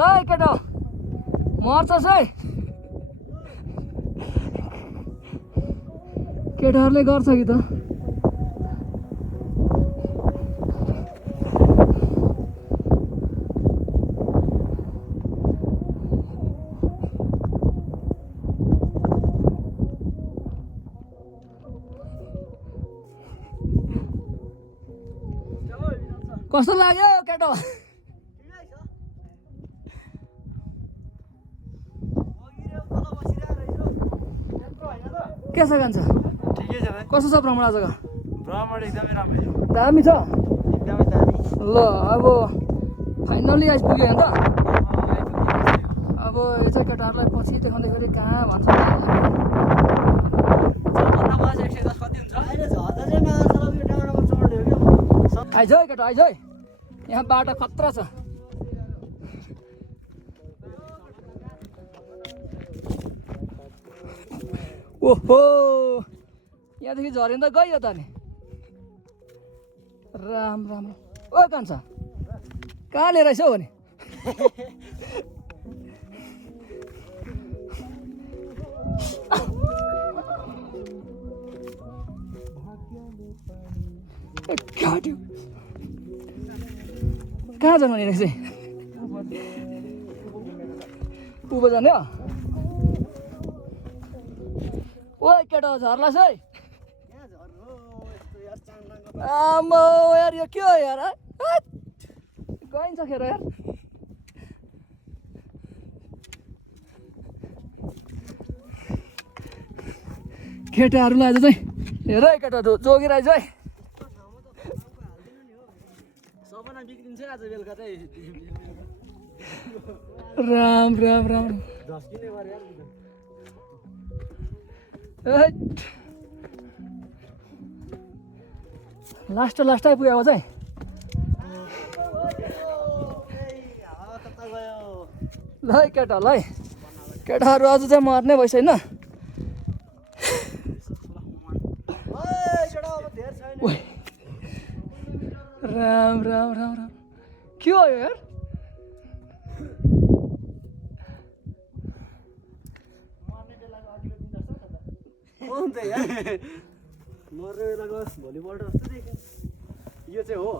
ल केटा मर्छस् है केटाहरूले गर्छ कि त कस्तो लाग्यो केटो के छ कान्छ ठिकै छ भाइ कस्तो छ भ्रमणा जग्गा भ्रमण एकदमै राम्रो छ दामी छ एकदमै दामी ल अब फाइनली आइपुग्यो होइन त अब यो चाहिँ केटाहरूलाई पछि देखाउँदाखेरि कहाँ भन्छ आइज है केटा आइज है यहाँ बाटो खतरा छ ओहो यहाँदेखि झरिँदा गयो त नि राम राम ओ कान्छ कहाँ लिएर आइस हौ भने कहाँ जानु नि चाहिँ उँभो जाने हो ओ केटा झर्लास् है आम्बो यार यो के हो यार गइन्छ खेर यार केटाहरूलाई आज चाहिँ हेर है केटा जोगेर आइज है सबैजना बिग्रिन्छ आज बेलुका चाहिँ राम राम राम झस्किने गरे यार लास्ट आइपुग्यो चाहिँ ल है केटा ल है केटाहरू आज चाहिँ मर्ने भइस होइन राम राम राम राम के हो यार मर्ने बेलाको भोलिपल्ट जस्तो देख्यो यो चाहिँ हो